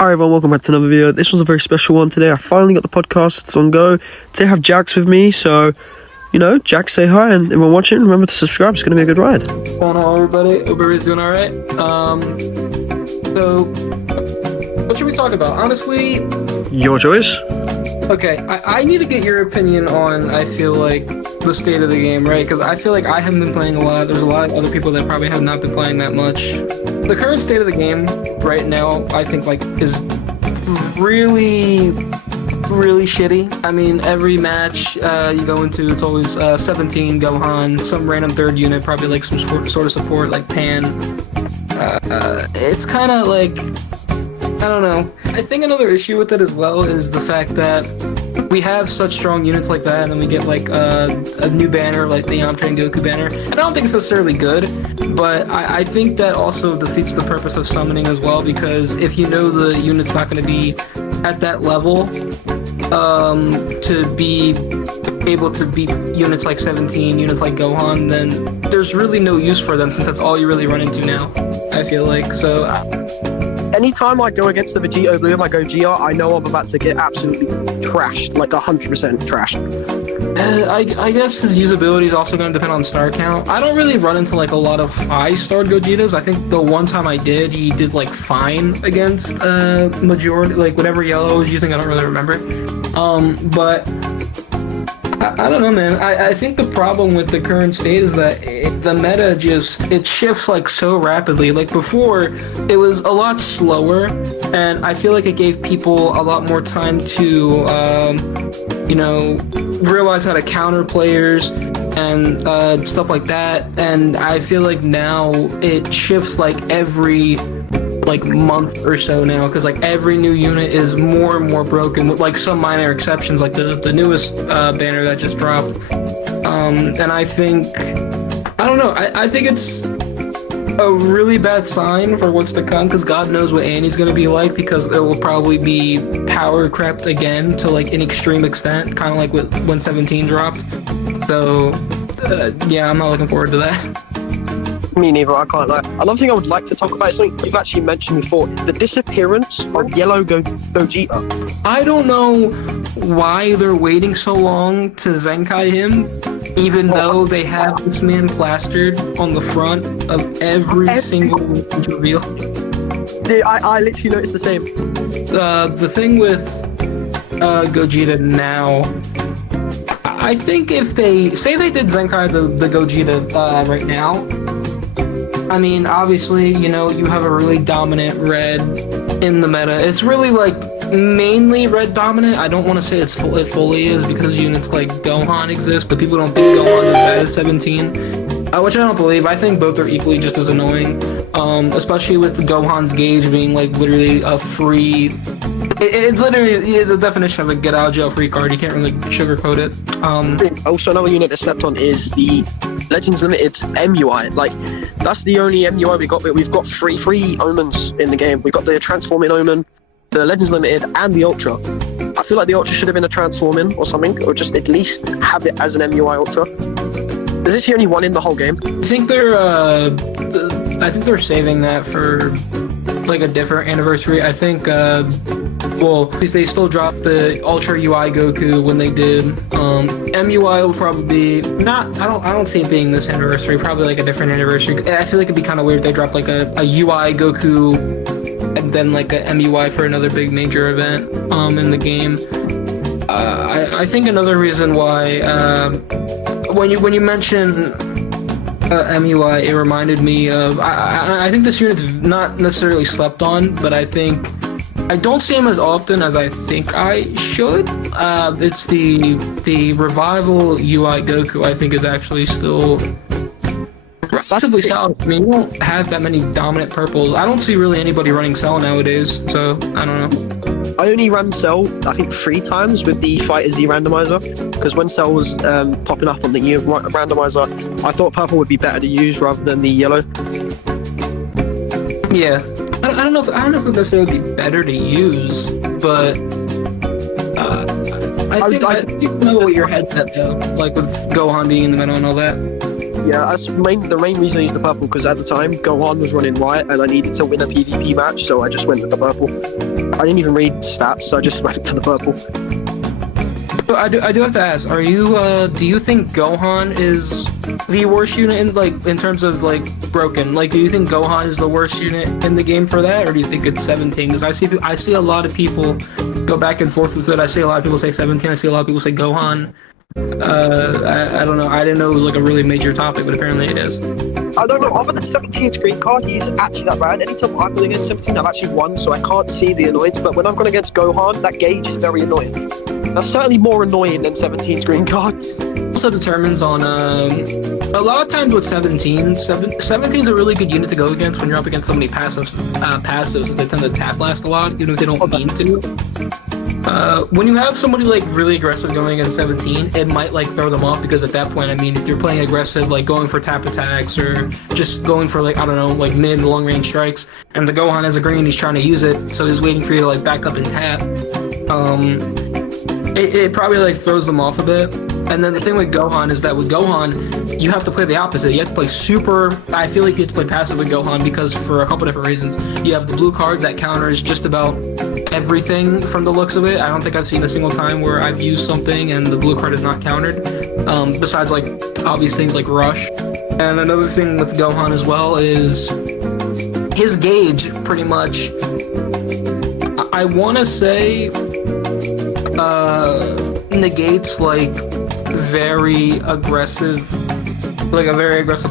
Alright everyone, welcome back to another video. This one's a very special one today. I finally got the podcast, it's on go. Today I have Jax with me, so, Jax, say hi, and everyone watching, remember to subscribe, it's going to be a good ride. What's going on, everybody? Hope everybody's doing alright. So, what should we talk about? Honestly, Your choice. okay, I need to get your opinion on, I feel like, the state of the game, right? Because I feel like I haven't been playing a lot. There's a lot of other people that probably have not been playing that much. The current state of the game right now, I think, is really shitty. I mean, every match you go into, it's always 17 Gohan, some random third unit, probably like some sort of support like Pan. It's kind of like, I don't know. I think another issue with it as well is the fact that we have such strong units like that, and then we get like a new banner like the Yamcha and Goku banner. And I don't think it's necessarily good, but I think that also defeats the purpose of summoning as well, because if you know the unit's not going to be at that level to be able to beat units like 17, units like Gohan, then there's really no use for them, since that's all you really run into now, I feel like. So Anytime I go against the Vegito Blue and I go GR, I know I'm about to get absolutely trashed, like 100% trashed. I guess his usability is also going to depend on star count. I don't really run into like a lot of high-starred Gogetas. I think the one time I did, he did like fine against majority, like whatever yellow was using. I don't really remember. But I don't know, man. I think the problem with the current state is that the meta it shifts like so rapidly. Like before, it was a lot slower, and I feel like it gave people a lot more time to, realize how to counter players and stuff like that. And I feel like now it shifts like every month or so now, because like every new unit is more and more broken, with like some minor exceptions, like the newest banner that just dropped. And I think, I don't know, I think it's a really bad sign for what's to come, because God knows what Annie's gonna be like, because it will probably be power crept again to like an extreme extent, kind of like when 17 dropped. So yeah, I'm not looking forward to that. Me neither, I can't lie. Another thing I would like to talk about is something you've actually mentioned before, the disappearance of Yellow Gogeta. I don't know why they're waiting so long to Zenkai him, even though they have this man plastered on the front of every single reveal. Dude, I literally noticed the same. The thing with Gogeta now, I think if they say they did Zenkai the Gogeta right now, I mean, obviously, you have a really dominant red in the meta. It's really like mainly red dominant. I don't want to say it fully is, because units like Gohan exist, but people don't think Gohan is bad as 17, which I don't believe. I think both are equally just as annoying, especially with Gohan's gauge being like literally a free. It literally is a definition of a get out of jail free card. You can't really sugarcoat it. Also, another unit that's slept on is the Legends Limited MUI. Like, that's the only MUI we got. We've got three omens in the game. We've got the Transforming Omen, the Legends Limited, and the Ultra. I feel like the Ultra should have been a Transforming or something, or just at least have it as an MUI Ultra. Is this the only one in the whole game? I think they're saving that for like a different anniversary. I think they still dropped the Ultra UI Goku when they did. MUI will probably be not. I don't see it being this anniversary. Probably like a different anniversary. I feel like it'd be kind of weird if they dropped like a UI Goku and then like a MUI for another big major event in the game. I think another reason why when you mention MUI, it reminded me of I think this unit's not necessarily slept on, but I think I don't see him as often as I think I should. It's the Revival UI Goku, I think, is actually still relatively solid. I mean, you don't have that many dominant purples. I don't see really anybody running Cell nowadays, so I don't know. I only ran Cell, I think, 3 times with the Fighter Z randomizer, because when Cell was popping up on the new randomizer, I thought purple would be better to use rather than the yellow. Yeah. I don't know if it necessarily would be better to use, but I think you know what your head's at though, like with Gohan being in the middle and all that. Yeah, that's the main reason I used the purple, because at the time Gohan was running Riot and I needed to win a PvP match, so I just went with the purple. I didn't even read stats, so I just went to the purple. So I do have to ask, do you think Gohan is the worst unit in terms of like broken? Like, do you think Gohan is the worst unit in the game for that, or do you think it's 17? Because I see a lot of people go back and forth with it. I see a lot of people say 17. I see a lot of people say Gohan. I don't know. I didn't know it was like a really major topic, but apparently it is. I don't know. Other than 17 screen card, he's actually that bad. Anytime I've gone against 17, I've actually won, so I can't see the annoyance. But when I've gone against Gohan, that gauge is very annoying. That's certainly more annoying than 17 screen card. Also determines on a lot of times with 17 is a really good unit to go against when you're up against so many passives. Passives, they tend to tap blast a lot, even if they don't mean to. When you have somebody like really aggressive going against 17, it might like throw them off, because at that point, I mean, if you're playing aggressive, like going for tap attacks or just going for like, I don't know, like mid and long range strikes, and the Gohan has a green, he's trying to use it, so he's waiting for you to like back up and tap. It probably like throws them off a bit. And then the thing with Gohan is that with Gohan, you have to play the opposite. You have to play super. I feel like you have to play passive with Gohan, because for a couple different reasons. You have the blue card that counters just about everything from the looks of it. I don't think I've seen a single time where I've used something and the blue card is not countered. Besides like obvious things like Rush. And another thing with Gohan as well is his gauge pretty much, I want to say, negates like very aggressive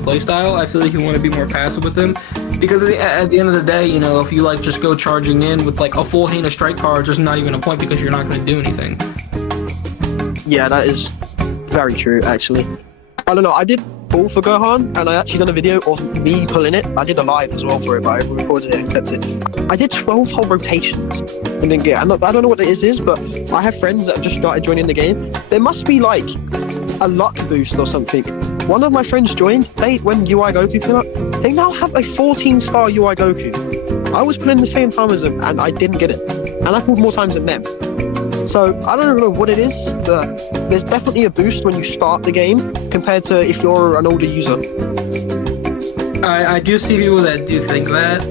playstyle. I feel like you want to be more passive with them, because at the end of the day, you know, if you like just go charging in with like a full hand of strike cards, there's not even a point, because you're not going to do anything. Yeah, that is very true, actually. I don't know, I did pull for Gohan, and I actually done a video of me pulling it. I did a live as well for it, but I recorded it and kept it. I did 12 whole rotations and didn't get it. I don't know what it is, but I have friends that have just started joining the game. There must be like a luck boost or something. One of my friends joined, when UI Goku came out, they now have a 14-star UI Goku. I was pulling the same time as them, and I didn't get it. And I pulled more times than them. So, I don't know what it is, but there's definitely a boost when you start the game compared to if you're an older user. I do see people that do think that.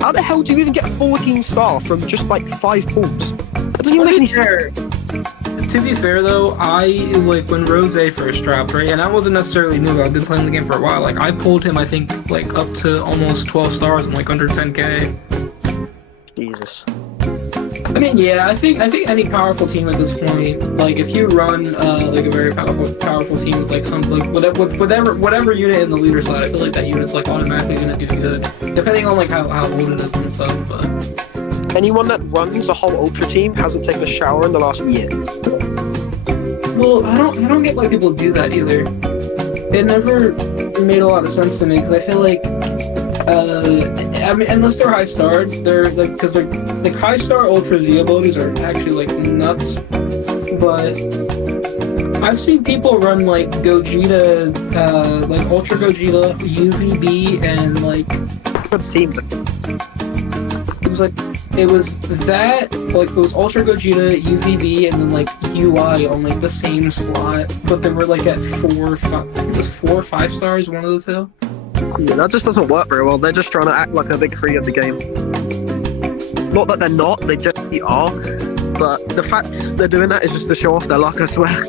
How the hell do you even get 14-star from just like 5 pulls? That doesn't even make any sense. To be fair though, I like when Rose first dropped, right? And I wasn't necessarily new. I've been playing the game for a while. Like I pulled him, I think, like up to almost 12 stars and like under 10k. Jesus. I mean, yeah, I think any powerful team at this point, like if you run like a very powerful team with like some like whatever unit in the leader slot, I feel like that unit's like automatically gonna do good, depending on like how old it is and stuff. But anyone that runs a whole ultra team hasn't taken a shower in the last year. Well, I don't get why people do that either. It never made a lot of sense to me, because I feel like I mean, unless they're high starred, they're like, because like high star ultra Z abilities are actually like nuts. But I've seen people run like Gogeta, like Ultra Gogeta, UVB, and like Good team. it was Ultra Gogeta, UVB, and then like UI on like the same slot, but they were like at 4 or 5 stars, one of the two. Yeah, that just doesn't work very well. They're just trying to act like they're big three of the game. Not that they're not, they generally are. But the fact they're doing that is just to show off their luck, I swear.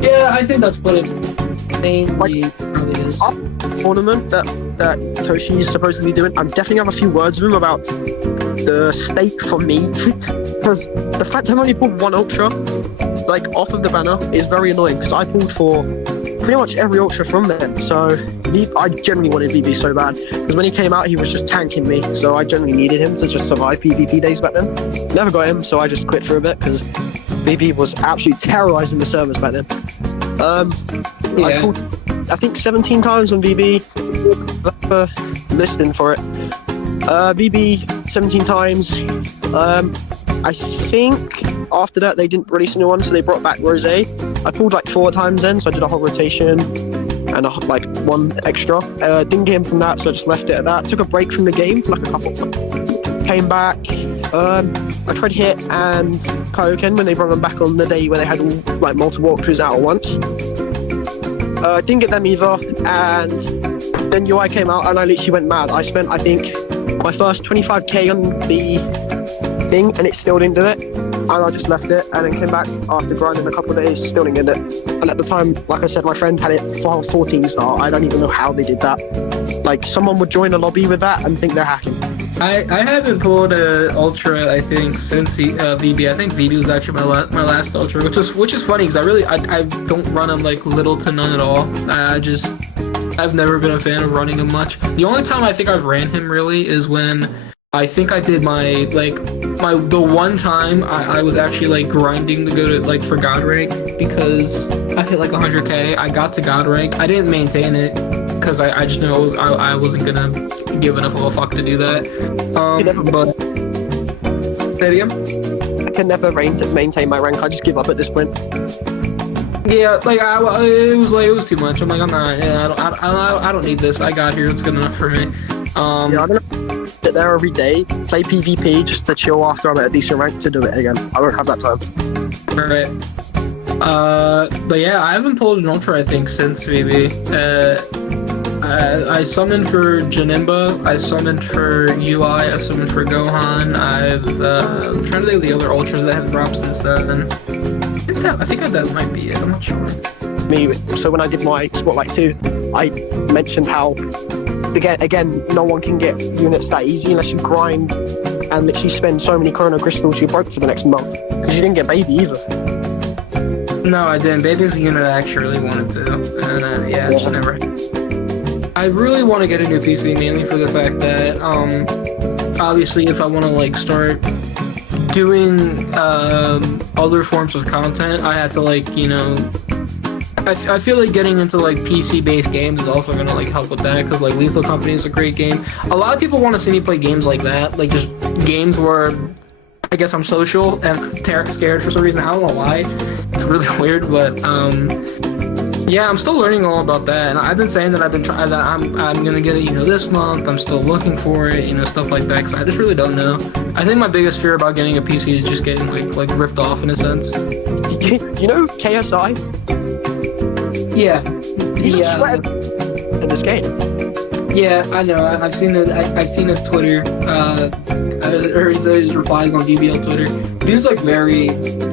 Yeah, I think that's what it mainly probably is. Our tournament that Toshi's supposedly doing, I'm definitely have a few words with him about the stake for me. Because the fact I've only pulled one ultra, like off of the banner, is very annoying, because I pulled for pretty much every ultra from them. So I generally wanted VB so bad, because when he came out he was just tanking me, so I generally needed him to just survive PvP days back then. Never got him, so I just quit for a bit, because VB was absolutely terrorizing the servers back then. Yeah. I pulled, I think 17 times on VB, listing for it. VB 17 times. I think after that they didn't release a new one, so they brought back Rose. I pulled like 4 times then, so I did a whole rotation and like 1 extra. Didn't get him from that, so I just left it at that. Took a break from the game for like a couple. Came back. I tried Hit and Kaioken when they brought them back on the day where they had all, like multiple ultras out at once. Didn't get them either, and then UI came out and I literally went mad. I spent, I think, my first 25k on the thing and it still didn't do it, and I just left it and then came back after grinding a couple of days, still didn't get it. And at the time, like I said, my friend had it for 14 star. I don't even know how they did that. Like, someone would join a lobby with that and think they're hacking. I haven't pulled a Ultra, I think, since VB. I think VB was actually my last Ultra, which is funny because I don't run him like little to none at all. I've never been a fan of running him much. The only time I think I've ran him really is when I think I did the one time I was actually like grinding to go to like for God rank because I hit like 100k. I got to God rank. I didn't maintain it because I just knew I wasn't gonna give enough of a fuck to do that. But say it again? I can never maintain my rank. I just give up at this point. Yeah, like it was too much. I'm like, I'm not. Yeah, I don't need this. I got here. It's good enough for me. Yeah, I don't know. Sit there every day, play PvP just to chill after I'm at a decent rank to do it again. I don't have that time. Right. But yeah, I haven't pulled an Ultra, I think, since VB. I summoned for Janemba, I summoned for UI, I summoned for Gohan. I'm trying to think of the other Ultras that have dropped since then. I think that might be it, I'm not sure. So when I did my Spotlight 2, I mentioned how, again, no one can get units that easy unless you grind and literally spend so many Chrono Crystals you broke for the next month. Because you didn't get Baby either. No, I didn't. Baby's a unit I actually really wanted to. And yeah, it's never. I really want to get a new PC mainly for the fact that, obviously if I want to like start doing other forms of content, I have to like, you know, I feel like getting into like PC-based games is also gonna like help with that because like Lethal Company is a great game. A lot of people want to see me play games like that, like just games where I guess I'm social and scared for some reason. I don't know why. It's really weird, but yeah, I'm still learning all about that, and I've been saying that I'm gonna get it, you know, this month. I'm still looking for it, you know, stuff like that. Cause I just really don't know. I think my biggest fear about getting a PC is just getting like ripped off in a sense. You know KSI? Yeah. He's a sweat in this game. Yeah, I know. I've seen it. I've seen his Twitter, or his replies on DBL Twitter. He was like I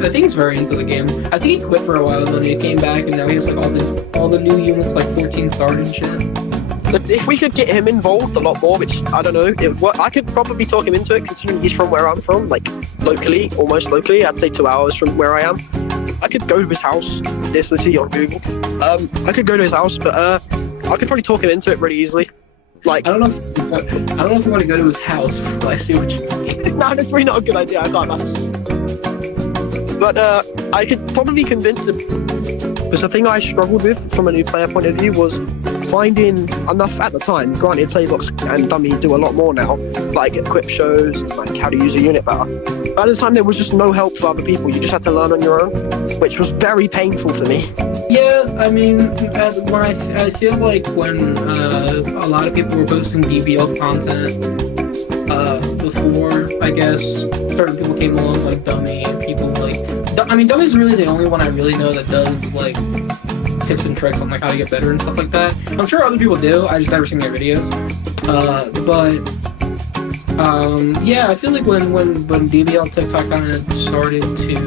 think he's very into the game. I think he quit for a while and then he came back and now he has like all the new units like 14 starred and shit. But if we could get him involved a lot more, which I don't know, I could probably talk him into it considering he's from where I'm from, like locally, almost locally. I'd say 2 hours from where I am. I could go to his house. This literally on Google. I could go to his house, but I could probably talk him into it pretty easily. Like, I don't know if you want to go to his house. But I see what you mean. No, that's probably not a good idea. I can't ask. But I could probably convince him. Because the thing I struggled with from a new player point of view was finding enough at the time. Granted, Playbox and Dummy do a lot more now, like equip shows, like how to use a unit better. But at the time, there was just no help for other people. You just had to learn on your own, which was very painful for me. Yeah, I mean, when I feel like when a lot of people were posting DBL content before, I guess, certain people came along like Dummy and people like, I mean, Dummy's really the only one I really know that does like tips and tricks on like how to get better and stuff like that. I'm sure other people do. I just never seen their videos. Yeah, I feel like when DBL and TikTok kind of started to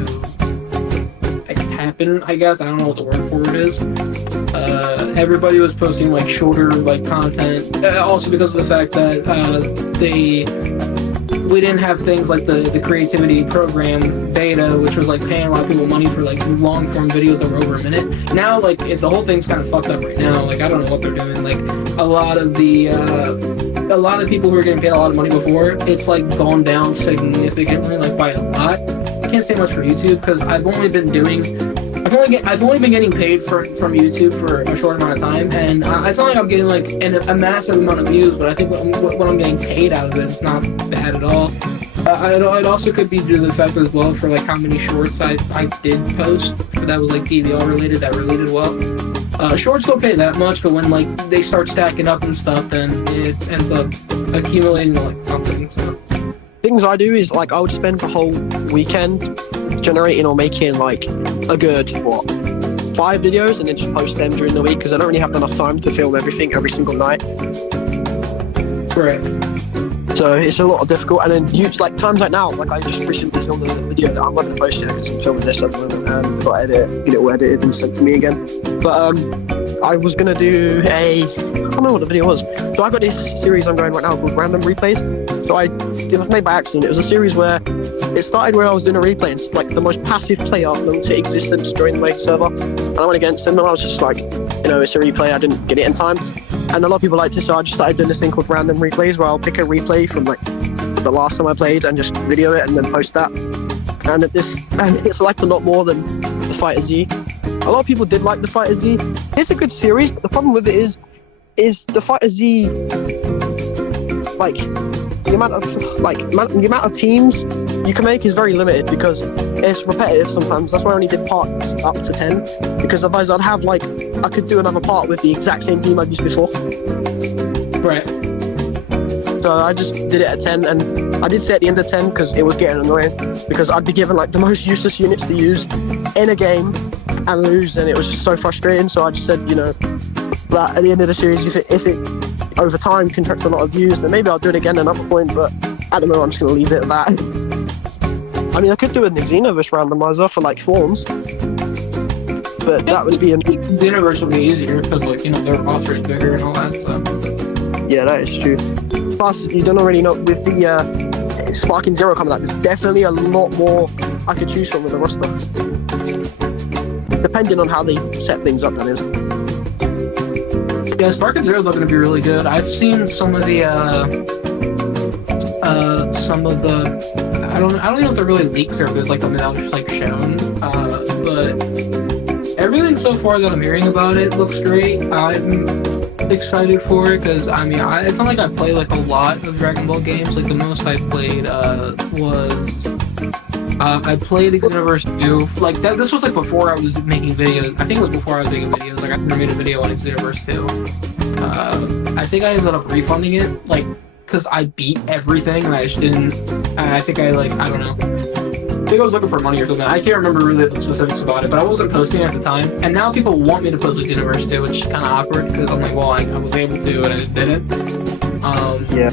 happen, I guess, I don't know what the word for it is. Everybody was posting like shorter like content. Also because of the fact that we didn't have things like the creativity program beta, which was like paying a lot of people money for like long form videos that were over a minute. Now like the whole thing's kind of fucked up right now. Like I don't know what they're doing. Like a lot of people who were getting paid a lot of money before, it's like gone down significantly, like by a lot. I can't say much for YouTube because I've only been getting paid from YouTube for a short amount of time, and it's not like I'm getting like a massive amount of views, but I think what I'm getting paid out of it is not bad at all. It also could be due to the fact as well for like how many shorts I did post that was like DVL related that related well. Shorts don't pay that much, but when like they start stacking up and stuff, then it ends up accumulating like content and stuff. things I do is like I would spend the whole weekend generating or making like a good 5 videos and then just post them during the week because I don't really have enough time to film everything every single night. Right. So it's a lot difficult. And then you like times like now, like I just recently filmed a video that I'm not going to post yet because I'm filming this at the moment and I've got to get it all edited and sent to me again. But I was going to do I don't know what the video was. So I got this series I'm going right now called Random Replays. So it was made by accident. It was a series where it started where I was doing a replay and like the most passive player known to existence joined my server. And I went against him and I was just like, it's a replay. I didn't get it in time. And a lot of people liked it, so I just started doing this thing called Random Replays where I'll pick a replay from like the last time I played and just video it and then post that. And it's liked a lot more than the Fighter Z. A lot of people did like the Fighter Z. It's a good series, but the problem with it is the Fighter Z, like the amount of teams you can make is very limited because it's repetitive sometimes. That's why I only did parts up to 10 because otherwise I could do another part with the exact same team I've used before. Right. So I just did it at 10 and I did say at the end of 10 because it was getting annoying because I'd be given like the most useless units to use in a game and lose, and it was just so frustrating. So I just said, that at the end of the series, if it over time contracts a lot of views, then maybe I'll do it again at another point, but at the moment I'm just going to leave it at that. I mean, I could do a Xenoverse randomizer for like forms, but that would be Xenoverse would be easier because their roster is bigger and all that. So yeah, that is true. Plus, you don't already know with the Sparking Zero coming out, there's definitely a lot more I could choose from with the roster, depending on how they set things up. That is. Yeah, Sparking Zero is looking to be really good. I've seen some of the I don't even know if they're really leaks or if there's like something that was just like shown. But everything so far that I'm hearing about it looks great. I'm excited for it because it's not like I play like a lot of Dragon Ball games. Like the most I played was I played Xenoverse 2. Like that. This was like before I was making videos. I think it was before I was making videos. Like I never made a video on Xenoverse 2. I think I ended up refunding it, like, because I beat everything and I just didn't. I think I don't know. I think I was looking for money or something. I can't remember really the specifics about it, but I wasn't posting at the time. And now people want me to post like Xenoverse 2, which is kind of awkward because I'm like, well, I was able to and I just didn't. Yeah.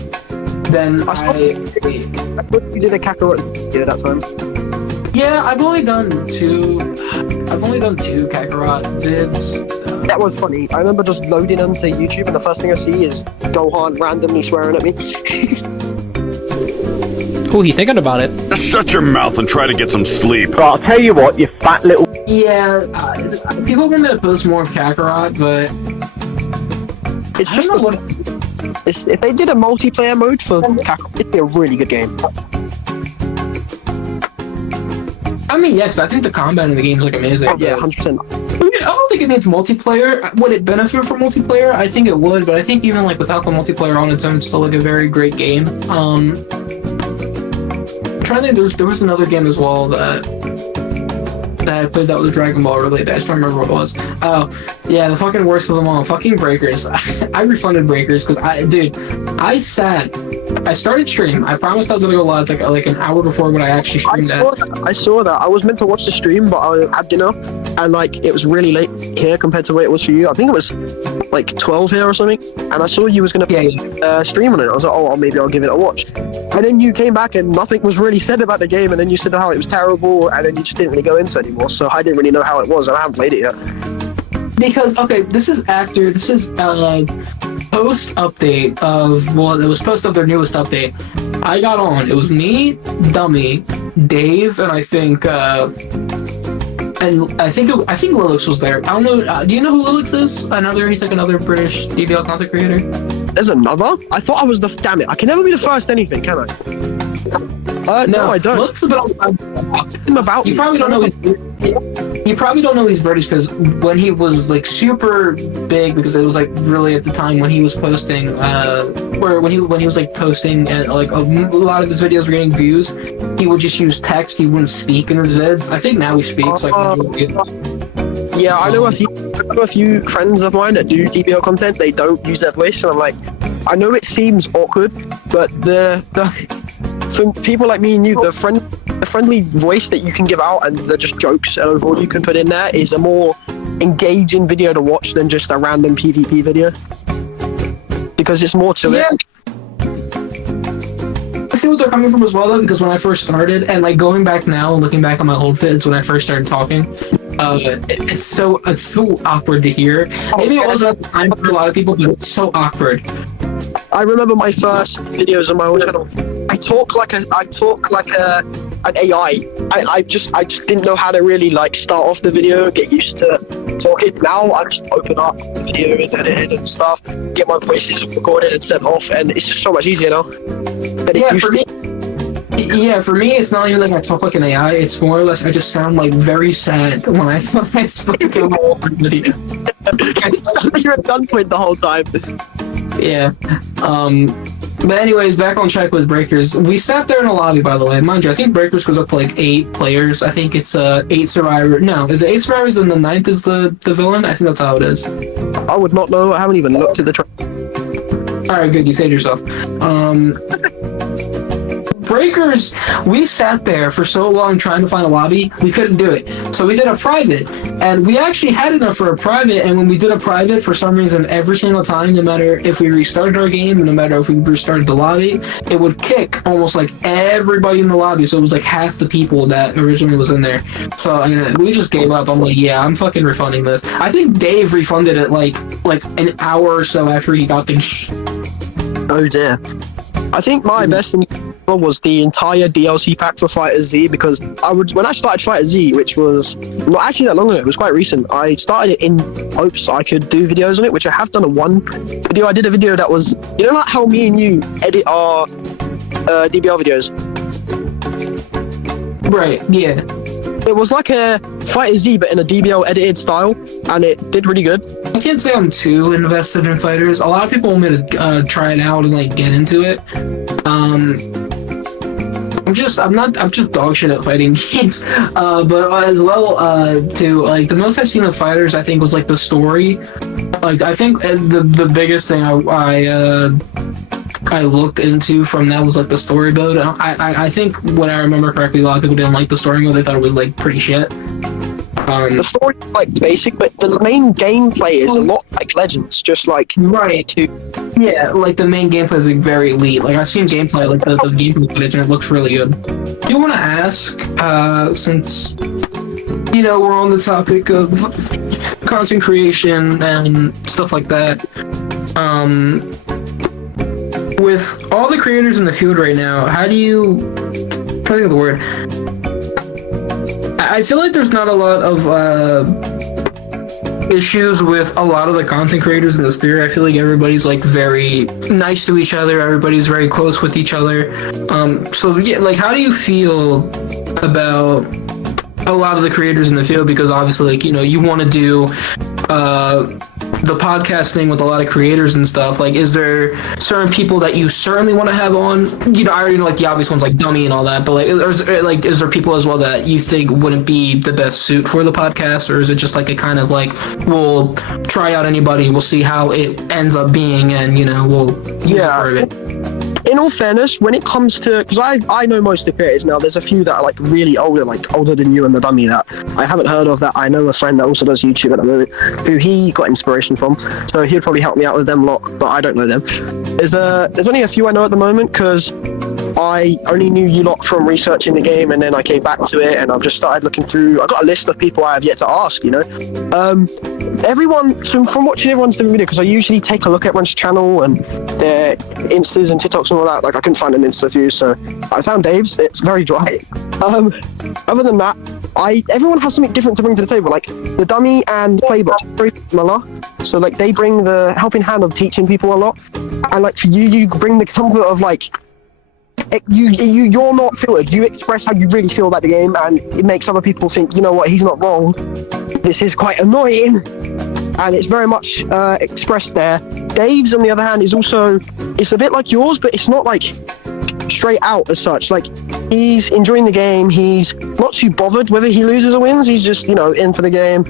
Then I thought you did a Kakarot video that time. Yeah, I've only done two Kakarot vids. That was funny. I remember just loading onto YouTube and the first thing I see is Gohan randomly swearing at me. Cool, you thinking about it? Just shut your mouth and try to get some sleep. So I'll tell you what, you fat little... Yeah, people want me to post more of Kakarot, but... It's just... if they did a multiplayer mode for Kakarot, it'd be a really good game. I mean, yeah, because I think the combat in the game is like amazing. Yeah, 100%. I don't think it needs multiplayer. Would it benefit from multiplayer? I think it would, but I think even like without the multiplayer on its own, it's still like a very great game. I'm trying to think, there was another game as well that I played that was Dragon Ball related. I just don't remember what it was. Oh, yeah, the fucking worst of them all. Fucking Breakers. I refunded Breakers because I started stream. I promised I was gonna go live like an hour before when I actually streamed I saw that. I was meant to watch the stream, but I had dinner, and like it was really late here compared to where it was for you. I think it was like 12 here or something. And I saw you was gonna stream on it. I was like, oh, maybe I'll give it a watch. And then you came back and nothing was really said about the game, and then you said how it was terrible, and then you just didn't really go into it anymore. So I didn't really know how it was, and I haven't played it yet. Because this is post update of it was post of their newest update. I got on. It was me, Dummy, Dave, and I think Lilix was there. I don't know. Do you know who Lilix is? He's like another British DBL content creator. There's another? I thought I was damn it. I can never be the first anything, can I? No, I don't. Lilix has been on about you probably don't know. You probably don't know he's British because when he was like super big, because it was like really at the time when he was posting, when he was like posting and like a lot of his videos were getting views, he would just use text. He wouldn't speak in his vids. I think now he speaks. Yeah, I know a few friends of mine that do DBL content. They don't use their voice, and I'm like, I know it seems awkward, but for people like me and you, the friendly voice that you can give out and the just jokes and overall you can put in there is a more engaging video to watch than just a random PvP video. Because it's more to it. I see what they're coming from as well, though, because when I first started, and like going back now and looking back on my old vids when I first started talking, it's so awkward to hear. Maybe it wasn't at the time for a lot of people, but it's so awkward. I remember my first videos on my old channel. I talk like an AI. I just didn't know how to really like start off the video and get used to talking. Now I just open up the video and edit it and stuff, get my voices recorded and sent off, and it's just so much easier now. For me, it's not even like I talk like an AI. It's more or less I just sound like very sad when I speak in my old videos. It sounds like you're a done point the whole time. Yeah. But anyways, back on track with Breakers. We sat there in a lobby, by the way. Mind you, I think Breakers goes up to like 8 players. I think it's 8 survivors. No, is it 8 survivors and the 9th is the villain? I think that's how it is. I would not know. I haven't even looked at the Alright, good. You saved yourself. Breakers, we sat there for so long trying to find a lobby, we couldn't do it. So we did a private, and we actually had enough for a private, and when we did a private, for some reason, every single time, no matter if we restarted our game, no matter if we restarted the lobby, it would kick almost like everybody in the lobby, so it was like half the people that originally was in there. So we just gave up. I'm like, yeah, I'm fucking refunding this. I think Dave refunded it like an hour or so after he got the game. Oh dear. I think my best was the entire DLC pack for Fighter Z, because when I started Fighter Z, which was not actually that long ago, it was quite recent, I started it in hopes I could do videos on it, which I have done one video. I did a video that was, you know, like how me and you edit our DBL videos. Right, yeah. It was like a Fighter Z, but in a DBL edited style, and it did really good. I can't say I'm too invested in fighters. A lot of people want me to try it out and like get into it. I'm just dog shit at fighting games. But as well, too, like the most I've seen of fighters, I think was like the story. Like I think the biggest thing I looked into from that was like the story mode. I think when I remember correctly, a lot of people didn't like the story mode. They thought it was like pretty shit. The story is like basic, but the main gameplay is a lot like Legends, just like right. Yeah, like the main gameplay is like very elite. Like I've seen gameplay, like the gameplay footage, and it looks really good. Do you want to ask, since you know we're on the topic of content creation and stuff like that, with all the creators in the field right now, how do you? I'm trying to think of the word. I feel like there's not a lot of issues with a lot of the content creators in the sphere. I feel like everybody's like very nice to each other. Everybody's very close with each other. So yeah, like how do you feel about a lot of the creators in the field? Because obviously, like, you know, you want to do the podcast thing with a lot of creators and stuff. Like, is there certain people that you certainly want to have on? You know, I already know like the obvious ones like Dummy and all that, but like, is there people as well that you think wouldn't be the best suit for the podcast, or is it just like a kind of like we'll try out anybody, we'll see how it ends up being, and you know we'll use it for it? In all fairness, when it comes to, because I know most of the creators now, there's a few that are like really older, like older than you and the Dummy that I haven't heard of. That I know a friend that also does YouTube at the moment, who he got inspiration from, so he'd probably help me out with them a lot, but I don't know them. There's only a few I know at the moment, because I only knew you lot from researching the game, and then I came back to it, and I've just started looking through. I got a list of people I have yet to ask, you know. Everyone, from watching everyone's different video, because I usually take a look at everyone's channel and their Instas and TikToks and all that. Like I couldn't find an Insta view, so I found Dave's. It's very dry. Other than that, everyone has something different to bring to the table. Like the Dummy and Playbot, very similar. So like they bring the helping hand of teaching people a lot, and like for you bring the comfort of like you're not filtered. You express how you really feel about the game, and it makes other people think, you know what, he's not wrong. This is quite annoying, and it's very much expressed there. Dave's, on the other hand, is also, it's a bit like yours, but it's not like straight out as such. Like he's enjoying the game. He's not too bothered whether he loses or wins. He's just, you know, in for the game.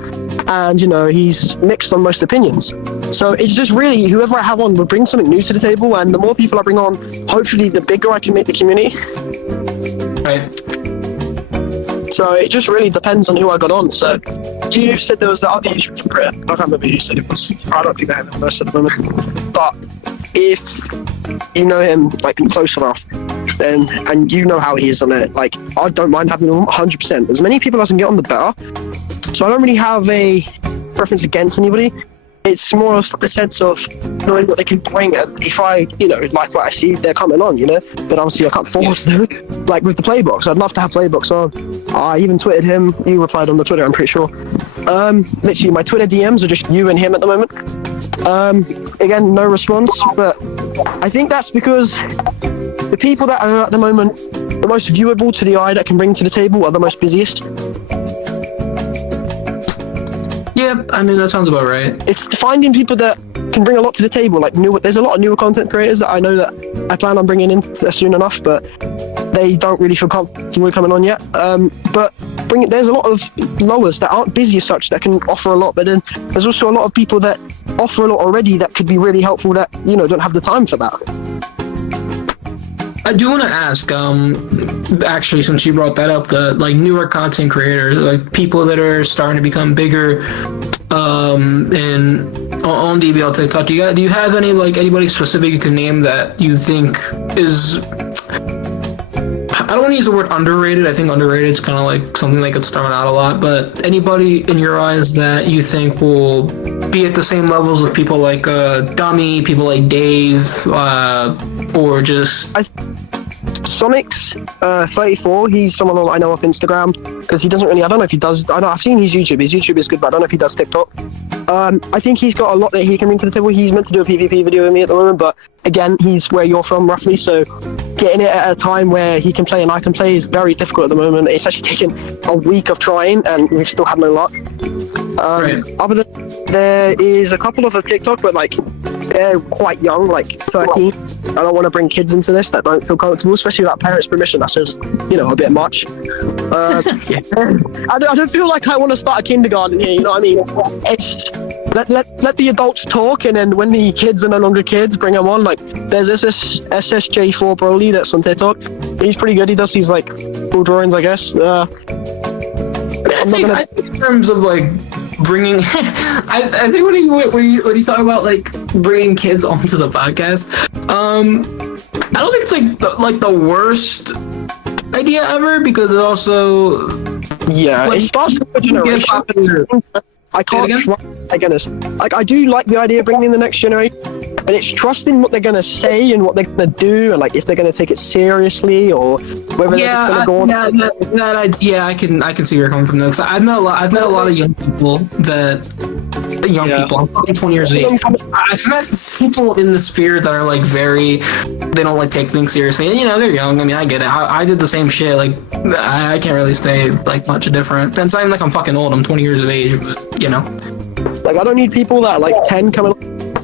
and he's mixed on most opinions. So it's just really whoever I have on would bring something new to the table, and the more people I bring on, hopefully the bigger I can make the community. Right. So it just really depends on who I got on. So you said there was the other issue from Britain. I can't remember who said it was. I don't think I have him first at the moment. But if you know him like close enough, then and you know how he is on it, like I don't mind having him 100%. As many people as I can get on, the better. So I don't really have a preference against anybody. It's more of the sense of knowing what they can bring, and if I, like what I see, they're coming on, But obviously I can't force them. Like with the Playbox, I'd love to have Playbox on. I even tweeted him. You replied on the Twitter, I'm pretty sure. Literally, my Twitter DMs are just you and him at the moment. Again, no response, but I think that's because the people that are at the moment the most viewable to the eye that can bring to the table are the most busiest. Yeah, I mean, that sounds about right. It's finding people that can bring a lot to the table. Like there's a lot of newer content creators that I know that I plan on bringing in soon enough, but they don't really feel comfortable coming on yet. But there's a lot of lowers that aren't busy as such that can offer a lot, but then there's also a lot of people that offer a lot already that could be really helpful that don't have the time for that. I do want to ask, actually, since you brought that up, the newer content creators, like people that are starting to become bigger, and on DBL TikTok, do you have any anybody specific you can name that you think is? I don't want to use the word underrated. I think underrated is kind of like something that gets thrown out a lot. But anybody in your eyes that you think will be at the same levels of people like Dummy, people like Dave, or just Sonic's 34. He's someone I know off Instagram because he doesn't really. I don't know if he does. I've seen his YouTube. His YouTube is good, but I don't know if he does TikTok. I think he's got a lot that he can bring to the table. He's meant to do a PvP video with me at the moment, but again, he's where you're from roughly, so getting it at a time where he can play and I can play is very difficult at the moment. It's actually taken a week of trying and we've still had no luck. Right. Other than there is a couple of TikTok, but they're quite young, 13. I don't want to bring kids into this that don't feel comfortable, especially without parents' permission. That's just, a bit much. I don't feel like I want to start a kindergarten here, you know what I mean? It's let the adults talk, and then when the kids are no longer kids, bring them on. There's this SSJ4 Broly that's on TikTok. He's pretty good. He does these cool drawings, I guess. I think in terms of bringing, I think when you talk about bringing kids onto the podcast, I don't think it's the worst idea ever, because it also it starts with a generation. I can't trust, I do like the idea of bringing in the next generation, but it's trusting what they're gonna say and what they're gonna do, and if they're gonna take it seriously or whether they're just gonna go on. I can see where you're coming from though, because I've met a lot of young people people. I'm fucking 20 years of age. I've met people in the spirit that are very, they don't take things seriously. And, they're young. I mean, I get it. I did the same shit. I can't really say much different. And it's not even I'm fucking old. I'm 20 years of age, but I don't need people that are 10 coming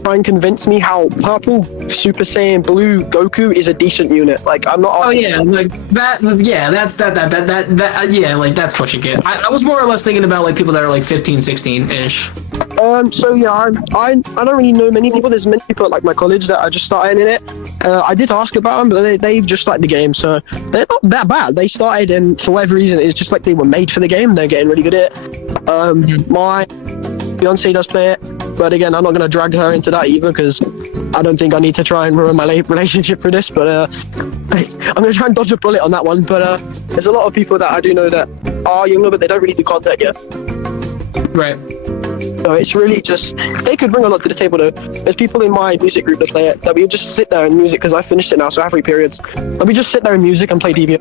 try and convince me how purple Super Saiyan Blue Goku is a decent unit. I'm not. Oh yeah, that. Yeah, that's that. Yeah, that's what you get. I was more or less thinking about people that are 15, 16 ish. So yeah, I don't really know many people. There's many people at my college that are just starting in it. I did ask about them, but they've just started the game, so they're not that bad. They started, and for whatever reason, it's just they were made for the game. They're getting really good at it. My fiance does play it, but again, I'm not going to drag her into that either because I don't think I need to try and ruin my relationship for this. But I'm going to try and dodge a bullet on that one. But there's a lot of people that I do know that are younger, but they don't really do content yet. Right. So it's really just, they could bring a lot to the table though. There's people in my music group that play it, that we just sit there in music, because I finished it now, so I have free periods. And we just sit there in music and play DBL.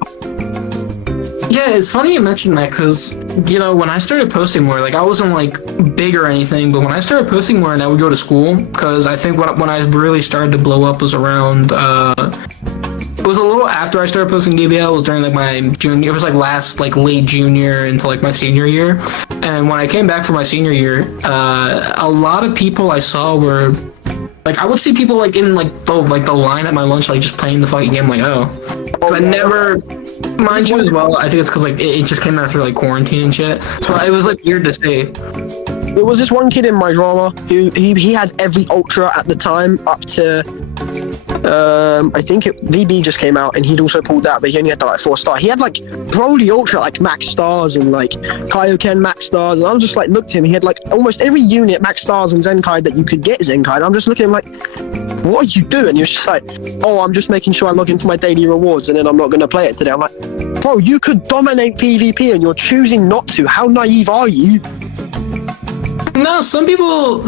Yeah, it's funny you mentioned that, because, when I started posting more, I wasn't, big or anything, but when I started posting more and I would go to school, because I think when I really started to blow up was around, it was a little after I started posting DBL. It was during my junior. It was late junior into my senior year. And when I came back for my senior year, a lot of people I saw were I would see people in the line at my lunch just playing the fucking game. I never, mind you as well. I think it's because it just came after quarantine and shit. So it was weird to see. there was this one kid in my drama who he had every ultra at the time up to I think VB just came out and he'd also pulled that, but he only had like 4-star. He had like Broly Ultra like max stars and like Kaioken max stars, and I was just like looked at him. He had like almost every unit max stars and Zenkai that you could get Zenkai. I'm just looking at him like, what are you doing? You're just like, oh, I'm just making sure I log into my daily rewards and then I'm not going to play it today. I'm like, bro, you could dominate PvP and you're choosing not to. How naive are you? No, some people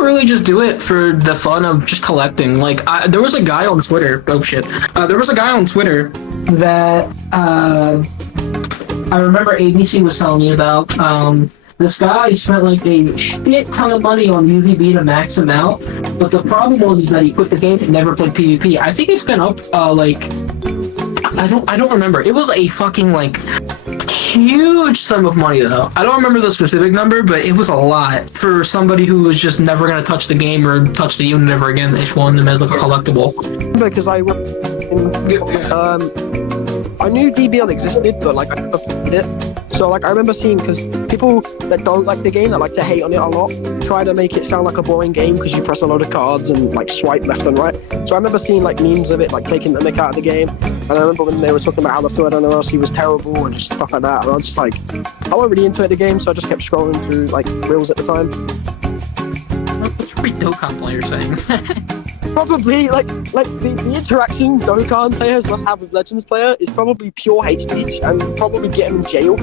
really just do it for the fun of just collecting. Like, there was a guy on Twitter. Oh shit! There was a guy on Twitter that I remember ABC was telling me about. This guy spent like a shit ton of money on UVB to max him out, but the problem was that he quit the game and never played PvP. I think he spent up like I don't remember. It was a fucking like huge sum of money though. I don't remember the specific number, but it was a lot for somebody who was just never gonna touch the game or touch the unit ever again. They just wanted them as like a collectible. Because I knew DBL existed, but like I never played it. So like I remember seeing, because people that don't like the game, that like to hate on it a lot, try to make it sound like a boring game because you press a load of cards and like swipe left and right. So I remember seeing like memes of it, like taking the mick out of the game. And I remember when they were talking about how the third NRLC was terrible and just stuff like that. And I was just like, I wasn't really into the game, so I just kept scrolling through like reels at the time. What's every Dokkan player saying? Probably like the interaction Dokkan players must have with Legends player is probably pure hate speech and probably get them in jail.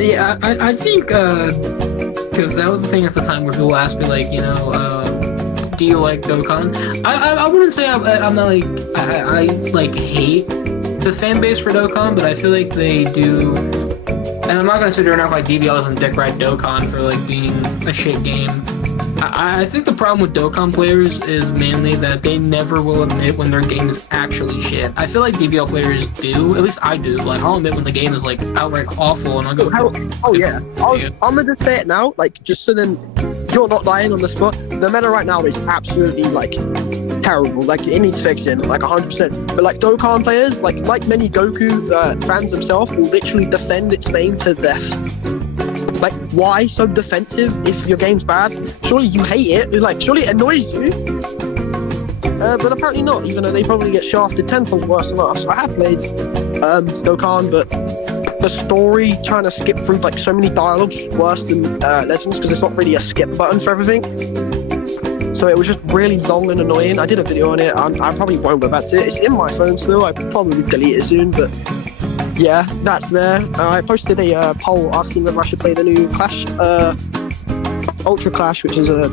Yeah, I think because that was the thing at the time where people asked me like, you know, do you like Dokkan? I wouldn't say I'm not like I like hate the fan base for Dokkan, but I feel like they do. And I'm not gonna sit here and act like DBL doesn't dick ride Dokkan for like being a shit game. I think the problem with Dokkan players is mainly that they never will admit when their game is actually shit. I feel like DBL players do, at least I do. Like, I'll admit when the game is like outright awful, and I'll go. Oh yeah, I'm gonna just say it now, like just so then you're not dying on the spot. The meta right now is absolutely like terrible. Like it needs fixing, like 100%. But like Dokkan players, like many Goku fans themselves, will literally defend its name to death. Like, why so defensive if your game's bad? Surely you hate it. Like, surely it annoys you. But apparently not, even though they probably get shafted tenfold worse than us. I have played Dokkan, but the story, trying to skip through like so many dialogues, is worse than Legends, because it's not really a skip button for everything. So it was just really long and annoying. I did a video on it. I probably won't go back to it. It's in my phone still. I probably delete it soon, but yeah, that's there. I posted a poll asking whether I should play the new Clash, Ultra Clash, which is a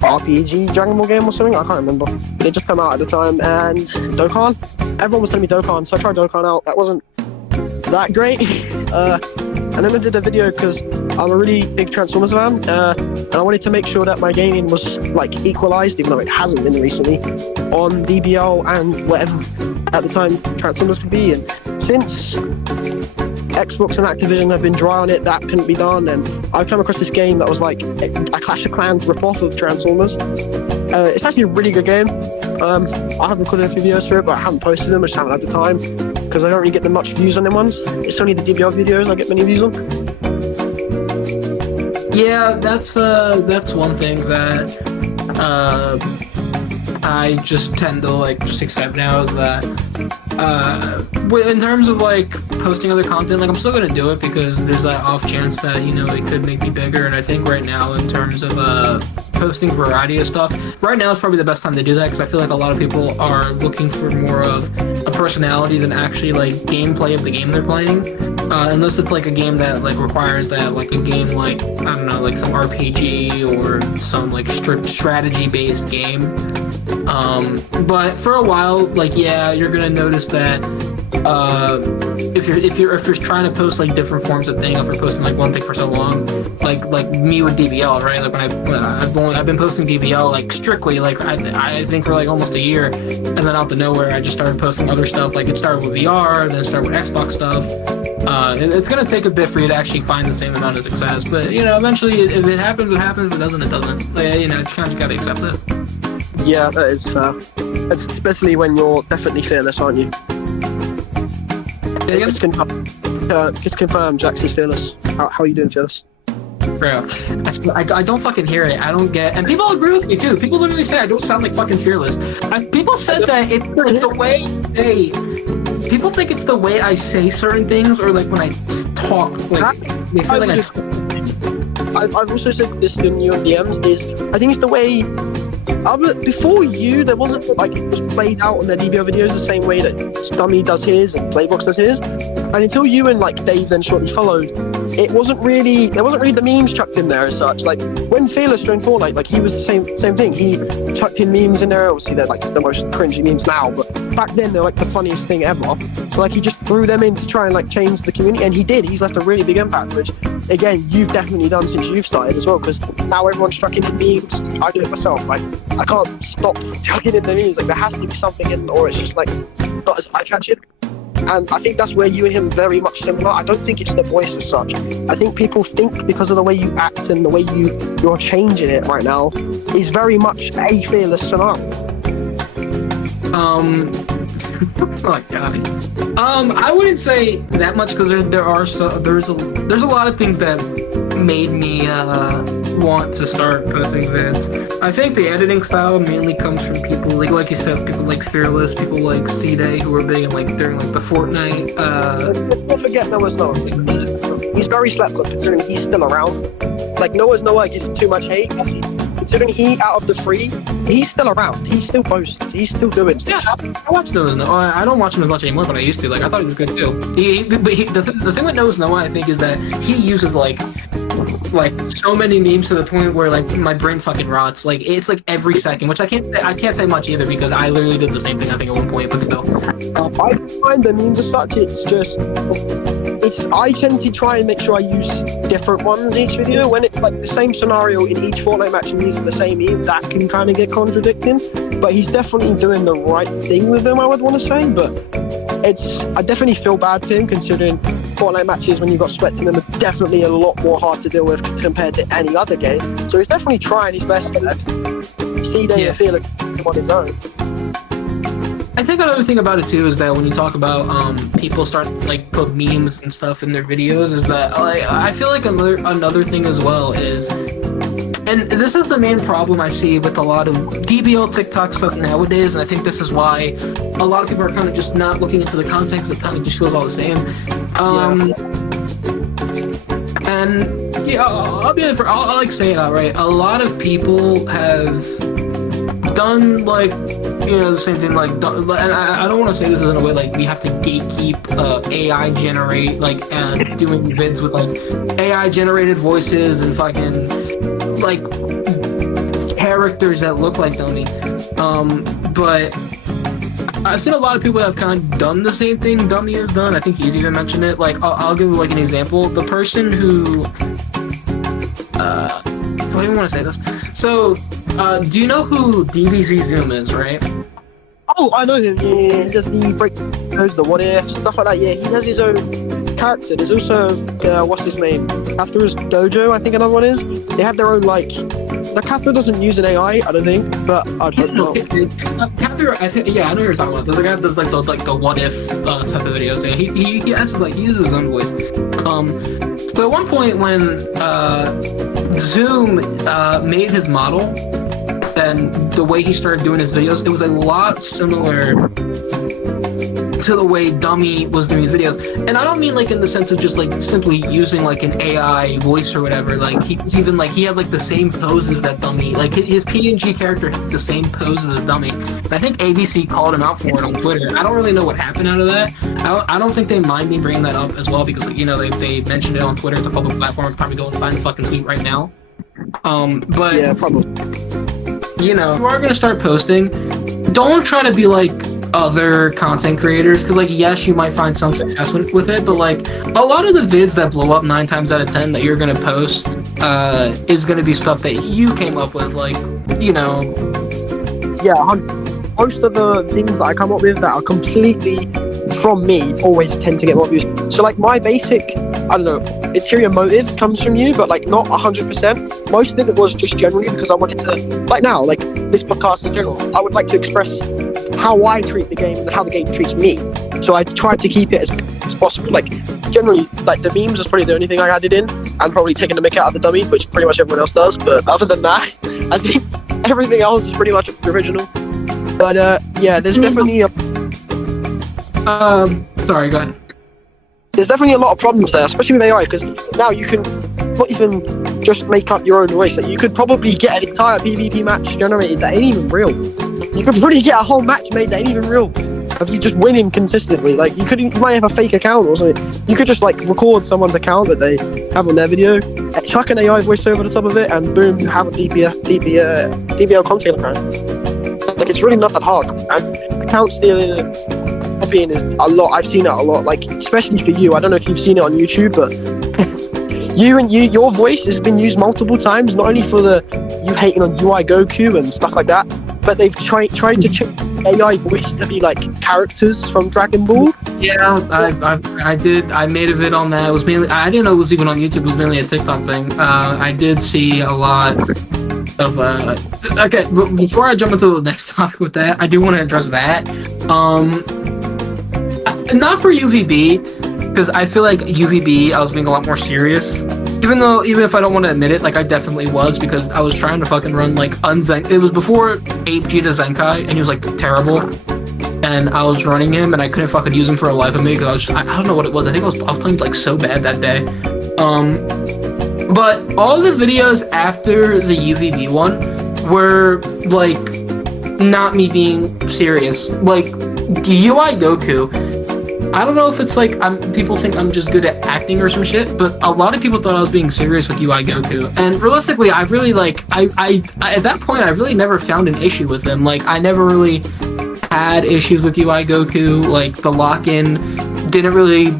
RPG Dragon Ball game or something. I can't remember. But it just came out at the time. And Dokkan. Everyone was telling me Dokkan, so I tried Dokkan out. That wasn't that great. And then I did a video because I'm a really big Transformers fan, and I wanted to make sure that my gaming was like equalized, even though it hasn't been recently, on DBL and whatever at the time Transformers could be. And since Xbox and Activision have been dry on it, that couldn't be done, and I've come across this game that was like a Clash of Clans ripoff of Transformers. It's actually a really good game. I have recorded a few videos for it, but I haven't posted them. I just haven't had the time because I don't really get that much views on them ones. It's only the DBL videos I get many views on. Yeah, that's one thing that I just tend to like just accept now, is that in terms of like posting other content, like I'm still gonna do it because there's that off chance that, you know, it could make me bigger. And I think right now, in terms of posting variety of stuff, right now is probably the best time to do that, because I feel like a lot of people are looking for more of a personality than actually like gameplay of the game they're playing. Unless it's like a game that like requires that, like a game like, I don't know, like some RPG or some like strict strategy based game. But for a while, like, yeah, you're gonna notice that if you're trying to post like different forms of thing, if you're posting like one thing for so long, like me with DBL, right? Like when I've been posting DBL like strictly, like I think for like almost a year, and then out of nowhere I just started posting other stuff. Like it started with VR, then it started with Xbox stuff. It's gonna take a bit for you to actually find the same amount of success, but you know, eventually, if it happens, it happens. If it doesn't, it doesn't. Like, you know, you kind of gotta accept it. Yeah, that is fair. Especially when you're definitely fearless, aren't you? It's confirmed. Jax is fearless. How are you doing, Phyllis? Bro, I don't fucking hear it. I don't get. And people agree with me too. People literally say I don't sound like fucking Fearless. People said that it's the way they. People think it's the way I say certain things, or like when I talk. Like they say like I've also said this to you in DMs. Is I think it's the way. Before you, there wasn't like it was played out on the DBO videos the same way that Dummy does his and Playbox does his, and until you and like Dave then shortly followed, there wasn't really the memes chucked in there as such. Like when Fearless joined Fortnite, like he was the same thing. He chucked in memes in there. Obviously, they're like the most cringy memes now, but back then they're like the funniest thing ever. So like he just threw them in to try and like change the community, and he did. He's left a really big impact, which again you've definitely done since you've started as well. Because now everyone's chucking in memes. I do it myself. Like I can't stop chucking in the memes. Like there has to be something in, or it's just like not as eye-catching. And I think that's where you and him are very much similar. I don't think it's the voice as such. I think people think because of the way you act and the way you're changing it right now is very much a Fearless scenario. Oh my god. I wouldn't say that much because there's a lot of things that made me want to start posting vids. I think the editing style mainly comes from people like you said, people like Fearless, people like C-Day who were big in, like during like the Fortnite. Don't forget Noah's Noah. He's very slept on considering he's still around. Like Noah's Noah gets too much hate. Considering he out of the three, he's still around. He still posts. He's still doing stuff. Yeah, I watch Noah's Noah. I don't watch him as much anymore, but I used to. Like I thought he was good too. The thing with Noah's Noah, I think, is that he uses like so many memes to the point where like my brain fucking rots. Like it's like every second, which I can't say much either because I literally did the same thing I think at one point, but still. I find the memes as such. I tend to try and make sure I use different ones each video. When it's like the same scenario in each Fortnite match and uses the same meme, that can kind of get contradicting. But he's definitely doing the right thing with them, I would want to say. But I definitely feel bad for him considering Fortnite matches when you've got sweats in them are definitely a lot more hard to deal with compared to any other game. So he's definitely trying his best there. C-Day and Felix on his own. I think another thing about it too is that when you talk about people start like put memes and stuff in their videos, is that I feel like another thing as well is, and this is the main problem I see with a lot of DBL TikTok stuff nowadays, and I think this is why a lot of people are kind of just not looking into the content because it kind of just feels all the same. And yeah, I'll like say it outright. A lot of people have done like, you know, the same thing, like, and I don't want to say this in a way like we have to gatekeep AI generate, like, doing vids with like AI generated voices and fucking like characters that look like Dummy. But I've seen a lot of people that have kind of done the same thing Dummy has done. I think he's even mentioned it. Like, I'll give like an example. The person who, do I even want to say this? So, do you know who DBZ Zoom is, right? Oh, I know him. Yeah, he does the break, the what if stuff like that. Yeah, he has his own character. There's also what's his name? Cathra's Dojo, I think another one is. They have their own like. The Cathra doesn't use an AI, I don't think, but I'd hope not. Cathra, I think, yeah, I know who you're talking about. There's a guy that does like the what if type of videos. And he has like he uses his own voice. But at one point when Zoom made his model and the way he started doing his videos, it was a lot similar to the way Dummy was doing his videos. And I don't mean like in the sense of just like simply using like an AI voice or whatever. Like he had like the same poses that Dummy, like his PNG character had the same poses as Dummy. And I think ABC called him out for it on Twitter. I don't really know what happened out of that. I don't think they mind me bringing that up as well because, like, you know, they mentioned it on Twitter. It's a public platform. I could probably go and find the fucking tweet right now. But yeah, probably. You know, if you are gonna start posting, don't try to be like other content creators, because like yes, you might find some success with it, but like a lot of the vids that blow up 9 times out of 10 that you're gonna post is gonna be stuff that you came up with, like, you know. Yeah, most of the things that I come up with that are completely from me always tend to get more views. So like my basic, I don't know, interior motive comes from you, but like not 100%. Most of it was just generally because I wanted to, like now, like this podcast in general, I would like to express how I treat the game and how the game treats me. So I tried to keep it as possible. Like generally, like the memes was probably the only thing I added in, and probably taking the mick out of the dummy, which pretty much everyone else does. But other than that, I think everything else is pretty much original. But yeah, there's definitely sorry, go ahead. there's definitely a lot of problems there, especially with AI, because now you can not even just make up your own voice. Like, you could probably get an entire PvP match generated that ain't even real. You could probably get a whole match made that ain't even real of you just winning consistently. Like you might have a fake account or something. You could just like record someone's account that they have on their video, chuck an AI voice over the top of it, and boom, you have a DBL content account. Like it's really not that hard. And account stealing and copying is a lot. I've seen it a lot. Like especially for you. I don't know if you've seen it on YouTube, but your voice has been used multiple times. Not only for you hating on UI Goku and stuff like that, but they've tried to change AI voice to be like characters from Dragon Ball. Yeah, I did. I made a vid on that. It was mainly. I didn't know it was even on YouTube. It was mainly a TikTok thing. I did see a lot of. Okay, but before I jump into the next topic with that, I do want to address that. Not for UVB, because I feel like UVB, I was being a lot more serious. Even if I don't want to admit it, like I definitely was, because I was trying to fucking run like it was before Ape Vegeta Zenkai, and he was like terrible, and I was running him, and I couldn't fucking use him for a life of me because I don't know what it was. I think I was playing like so bad that day. But all the videos after the UVB one were like not me being serious. Like the UI Goku. I don't know if it's like people think I'm just good at acting or some shit, but a lot of people thought I was being serious with UI Goku. And realistically, I really like I at that point I really never found an issue with him. Like I never really had issues with UI Goku. Like the lock-in didn't really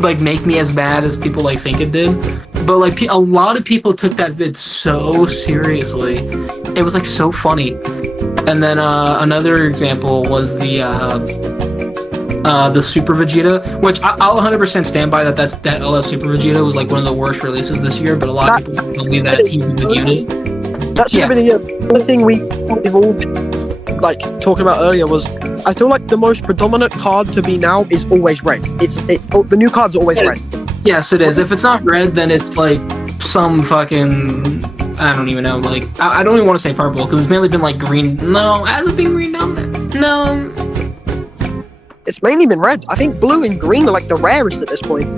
like make me as bad as people like think it did. But like a lot of people took that vid so seriously. It was like so funny. And then another example was the Super Vegeta, which I'll 100% stand by that LF Super Vegeta was like one of the worst releases this year, but a lot of people believe that he's a good unit. That should have been the thing we've all been like talking about earlier was I feel like the most predominant card to be now is always red. The new cards are always red. Yes, it is. If it's not red, then it's like some fucking I don't even know. Like I don't even want to say purple because it's mainly been like green. No, has it been green dominant? No. It's mainly been red. I think blue and green are like the rarest at this point.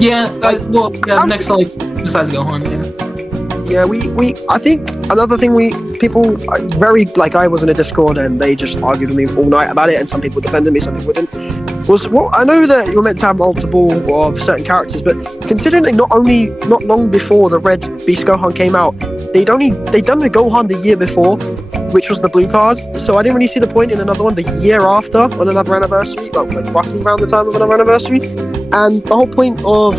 Yeah, next like besides Gohan, yeah. I think another thing people very like I was in a Discord and they just argued with me all night about it, and some people defended me, some people didn't. I know that you're meant to have multiple of certain characters, but considering that not long before the red Beast Gohan came out, they'd done the Gohan the year before, which was the blue card. So I didn't really see the point in another one the year after on another anniversary, like roughly around the time of another anniversary. And the whole point of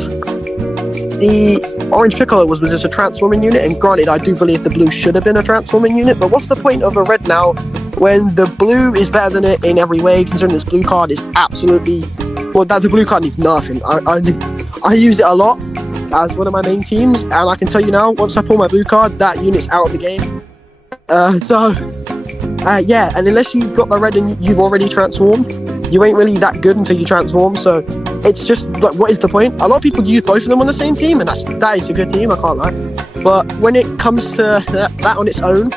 the Orange Piccolo was just a transforming unit. And granted, I do believe the blue should have been a transforming unit, but what's the point of a red now when the blue is better than it in every way, considering this blue card is absolutely... Well, the blue card needs nothing. I use it a lot as one of my main teams, and I can tell you now, once I pull my blue card, that unit's out of the game. Yeah, and unless you've got the red and you've already transformed, you ain't really that good until you transform, so it's just, like, what is the point? A lot of people use both of them on the same team, and that is a good team, I can't lie. But when it comes to that on its own,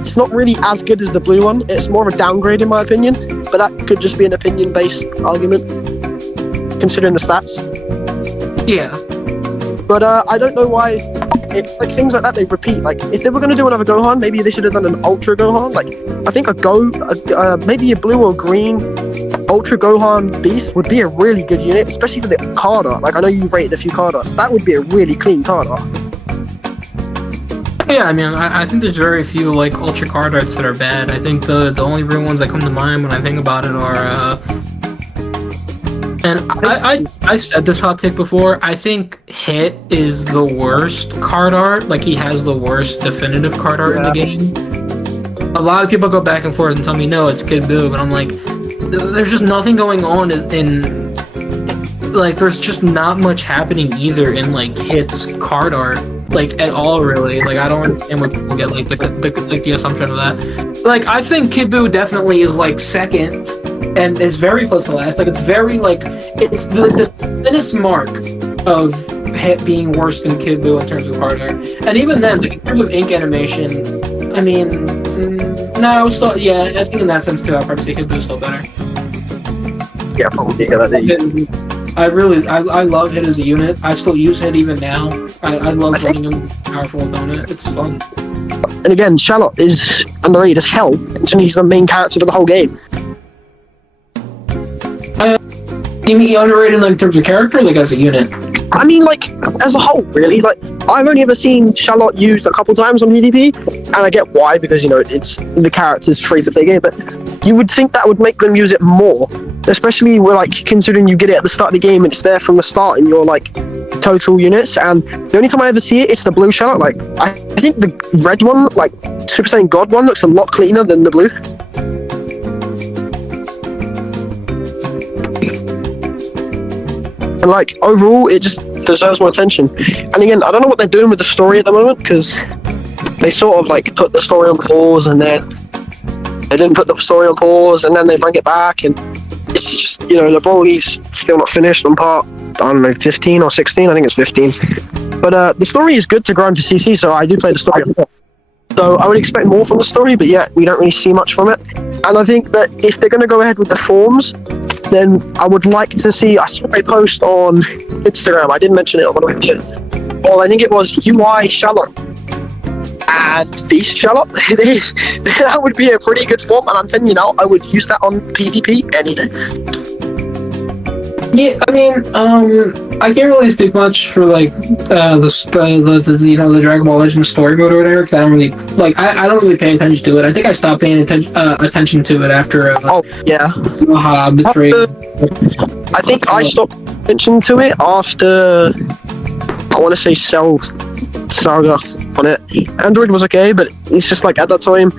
it's not really as good as the blue one. It's more of a downgrade in my opinion, but that could just be an opinion-based argument, considering the stats. Yeah. But I don't know why... like things like that they repeat. Like if they were going to do another Gohan, maybe they should have done an Ultra Gohan. Like I think maybe a blue or green Ultra Gohan Beast would be a really good unit, especially for the card art. Like I know you rated a few card arts. That would be a really clean card art. Yeah, I mean, I think there's very few like Ultra card arts that are bad. I think the only real ones that come to mind when I think about it are and I said this hot take before. I think Hit is the worst card art. Like he has the worst definitive card art in the game. A lot of people go back and forth and tell me no, it's Kid Buu, but I'm like, there's just nothing going on in like there's just not much happening either in like Hit's card art, like at all really. Like I don't understand where people get like the assumption of that. Like I think Kid Buu definitely is like second and it's very close to last. Like it's very like it's the thinnest mark of hit being worse than Kid Buu in terms of card art. And even then, like in terms of ink animation, I mean, no, still yeah. I think in that sense too, I'd probably say Kid Buu is still better. Yeah, probably. I love Hit as a unit. I still use Hit even now. I love running him with a powerful opponent. It's fun. And again, Charlotte is underrated as hell, and he's the main character of the whole game. You mean underrated like, in terms of character, or, like as a unit? I mean, like, as a whole, really. Like, I've only ever seen Charlotte used a couple times on PvP, and I get why, because, you know, it's the character's free-to-play game, but you would think that would make them use it more, especially with, like, considering you get it at the start of the game and it's there from the start in your, like, total units, and the only time I ever see it, it's the blue Charlotte. Like, I think the red one, like, Super Saiyan God one, looks a lot cleaner than the blue. And like overall, it just deserves more attention. And again, I don't know what they're doing with the story at the moment, because they sort of like put the story on pause, and then they didn't put the story on pause, and then they bring it back, and it's just, you know, the Broly's still not finished on part, I don't know, 15 or 16. I think it's 15. But the story is good to grind for CC, so I do play the story a lot. So I would expect more from the story, but yet we don't really see much from it. And I think that if they're going to go ahead with the forms, then I would like to see, I saw a post on Instagram, I didn't mention it on one of the videos. Well, I think it was UI Charlotte and Beast Charlotte. That would be a pretty good form, and I'm telling you now, I would use that on PvP any day. Yeah, I mean, I can't really speak much for like the you know, the Dragon Ball Legends story mode or whatever, because I don't really like I don't really pay attention to it. I think I stopped paying attention to it after Oh yeah, betrayed. I think I stopped attention to it after, I want to say, Cell Saga on it. Android was okay, but it's just like at that time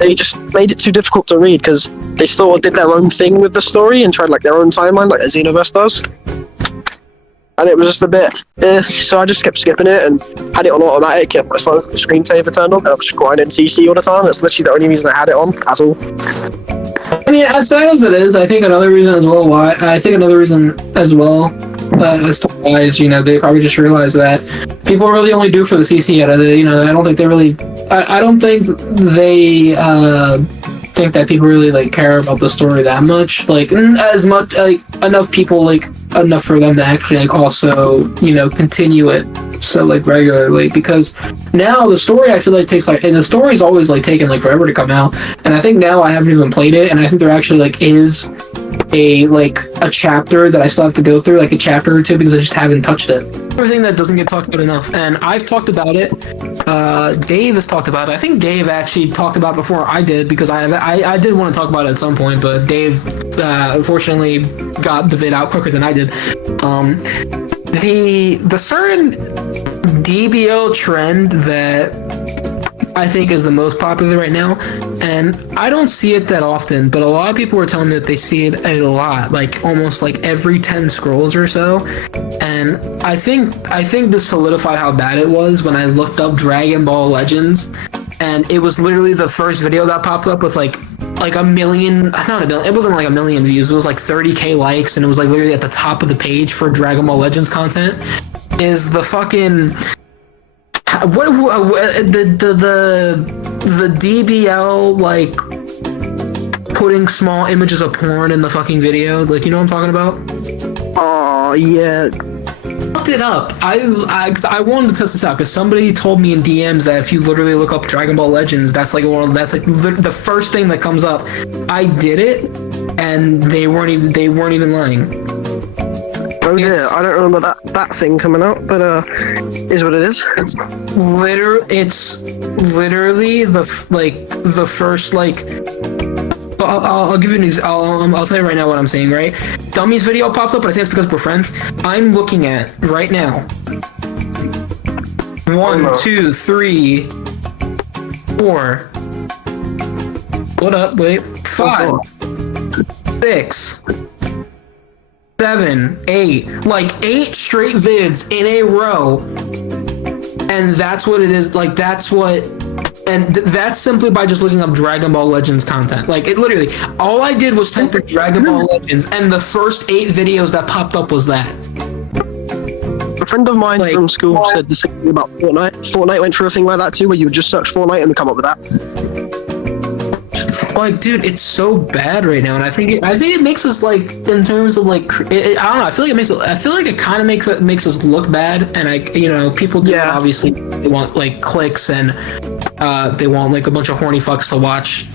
they just made it too difficult to read, because they still did their own thing with the story and tried like their own timeline, like Xenoverse does. And it was just a bit, so I just kept skipping it and had it on automatic, kept my phone screensaver turned on, and I was just grinding CC all the time. That's literally the only reason I had it on, at all. I mean, as sad as it is, I think another reason as well as to why is, you know, they probably just realized that people really only do for the CC out of it. You know, I don't think they really, I don't think they think that people really like care about the story that much, like as much, like enough people, like enough for them to actually like also, you know, continue it so like regularly, because now the story I feel like takes like, and the story's always like taken like forever to come out, and I think now I haven't even played it, and I think there actually like is a chapter that I still have to go through, like a chapter or two, because I just haven't touched it. Everything that doesn't get talked about enough, and I've talked about it. Dave has talked about it. I think Dave actually talked about it before I did, because I did want to talk about it at some point, but Dave unfortunately got the vid out quicker than I did. The certain DBL trend that I think is the most popular right now, and I don't see it that often, but a lot of people are telling me that they see it a lot, like almost like every 10 scrolls or so. And I think this solidified how bad it was when I looked up Dragon Ball Legends, and it was literally the first video that popped up with like a million, not a million, it wasn't like a million views, it was like 30k likes, and it was like literally at the top of the page for Dragon Ball Legends content. Is the fucking the DBL like putting small images of porn in the fucking video, like, you know what I'm talking about? Oh yeah. Looked it up. I wanted to test this out because somebody told me in DMs that if you literally look up Dragon Ball Legends, that's like the first thing that comes up. I did it, and they weren't even lying. Oh yeah, I don't remember that thing coming out, but is what it is. It's literally the first like. I'll give you an example. I'll tell you right now what I'm saying. Right, Dummy's video popped up, but I think it's because we're friends. I'm looking at right now. 1, 2, 3, 4. What up? Wait. 5, 6. 7, 8, like 8 straight vids in a row, and that's what it is. Like that's what And that's simply by just looking up Dragon Ball Legends content. Like, it literally, all I did was type in Dragon Ball Legends, and the first 8 videos that popped up was that. A friend of mine Like, from school said the same thing about Fortnite. Fortnite went through a thing like that too, where you would just search Fortnite and come up with that. Like, dude, it's so bad right now, and I think it makes us, like, in terms of, like, I don't know. I feel like it kind of makes us look bad, and people do obviously they want like clicks and they want like a bunch of horny fucks to watch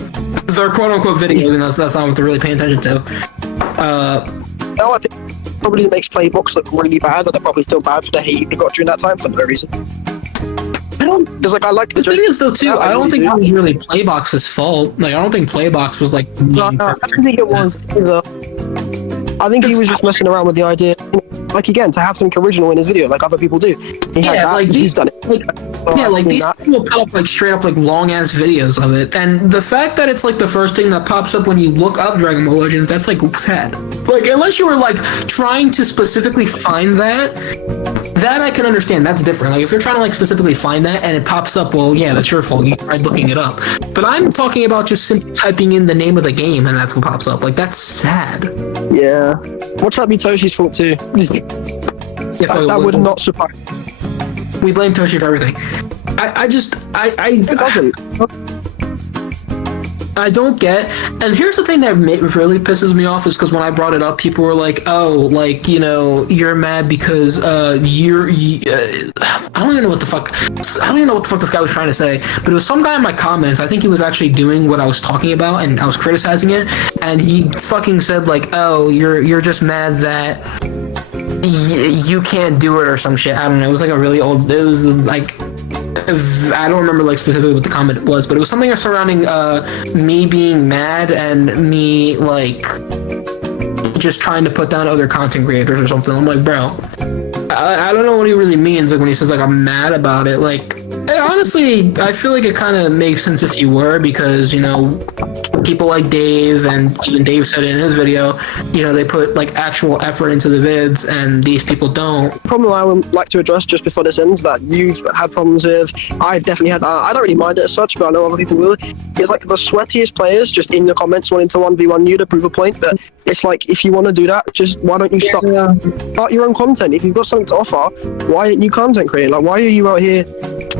their quote unquote videos, and that's not what they're really paying attention to. No, I think probably makes Playbox look really bad, but they're probably still bad for the hate you got during that time for no reason. Because like I like the thing is though too, I don't think it was really Playbox's fault. Like, I don't think Playbox was like. I don't think it was either. I think he was just messing around with the idea, like again, to have something original in his video, like other people do. He had that, like he's done it. These people put up like straight up like long ass videos of it, and the fact that it's like the first thing that pops up when you look up Dragon Ball Legends, that's like sad. Like, unless you were like trying to specifically find that I can understand. That's different. Like, if you're trying to like specifically find that and it pops up, well, yeah, that's your fault. You tried looking it up. But I'm talking about just simply typing in the name of the game and that's what pops up. Like, that's sad. Yeah. Watch that be Toshi's fault too. That would not surprise. We blame Toshi for everything. I don't get, and here's the thing that really pisses me off is because when I brought it up, people were like, "Oh, like, you're mad because I don't even know what the fuck. I don't even know what the fuck this guy was trying to say." But it was some guy in my comments. I think he was actually doing what I was talking about, and I was criticizing it. And he fucking said like, "Oh, you're just mad that you can't do it or some shit." I don't know. It was like a really old. It was like. I don't remember like specifically what the comment was, but it was something surrounding me being mad and me like just trying to put down other content creators or something. I'm like, bro, I don't know what he really means, like when he says like I'm mad about it. Like, honestly, I feel like it kind of makes sense if you were, because people like Dave, and even Dave said it in his video, they put like actual effort into the vids, and these people don't. Problem I would like to address just before this ends that you've had problems with, I've definitely had. I don't really mind it as such, but I know other people will. It's like the sweatiest players just in the comments wanting to 1v1 you to prove a point. But it's like, if you want to do that, just why don't you start your own content? If you've got something to offer, why aren't you content creating? Like, why are you out here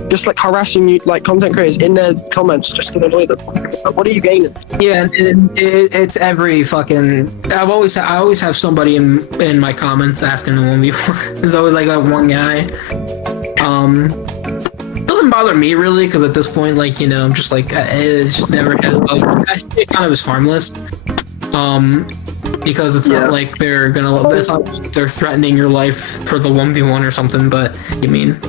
just like harassing you like content creators in their comments just to annoy them? Like, what are you gaining? Yeah, it's every fucking. I always have somebody in my comments asking the 1v1. There's always like that one guy. Doesn't bother me really, because at this point, like, I'm just like, it just never has bothered me. I see it kind of as harmless. Because it's not like it's not like they're threatening your life for the 1v1 or something. But I mean,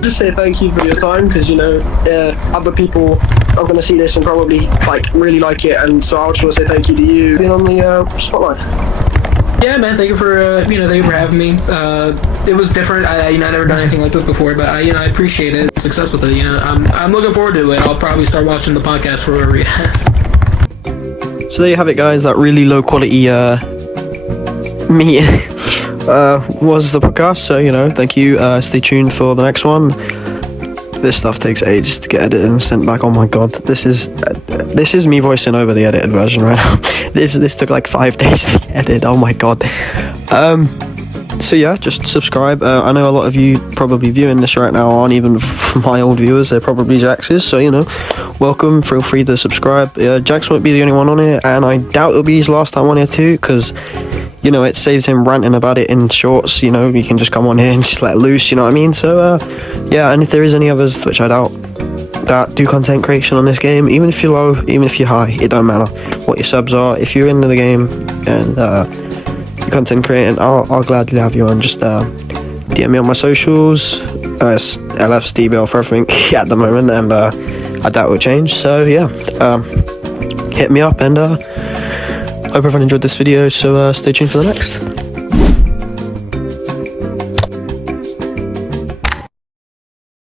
just say thank you for your time, because other people are going to see this and probably like really like it, and so I just want to say thank you to you being on the spotlight. Yeah, man, thank you for thank you for having me. It was different. I never done anything like this before, but I appreciate it. Success with it. I'm looking forward to it. I'll probably start watching the podcast for whatever you have. So there you have it, guys. That really low quality me was the podcast. So thank you. Stay tuned for the next one. This stuff takes ages to get edited and sent back. Oh my god, this is me voicing over the edited version right now. This took like 5 days to get edited. Oh my god. So yeah, just subscribe. I know a lot of you probably viewing this right now aren't even my old viewers. They're probably Jax's. So welcome. Feel free to subscribe. Jax won't be the only one on here, and I doubt it'll be his last time on here too, because it saves him ranting about it in shorts. You can just come on here and just let loose, you know what I mean? So yeah, and if there is any others, which I doubt, that do content creation on this game, even if you're low, even if you're high, it don't matter what your subs are. If you're into the game and you're content creating, I'll gladly have you on. Just DM me on my socials. LF's DBL for everything at the moment, and I doubt it will change. So yeah, hit me up, and hope everyone enjoyed this video. So stay tuned for the next.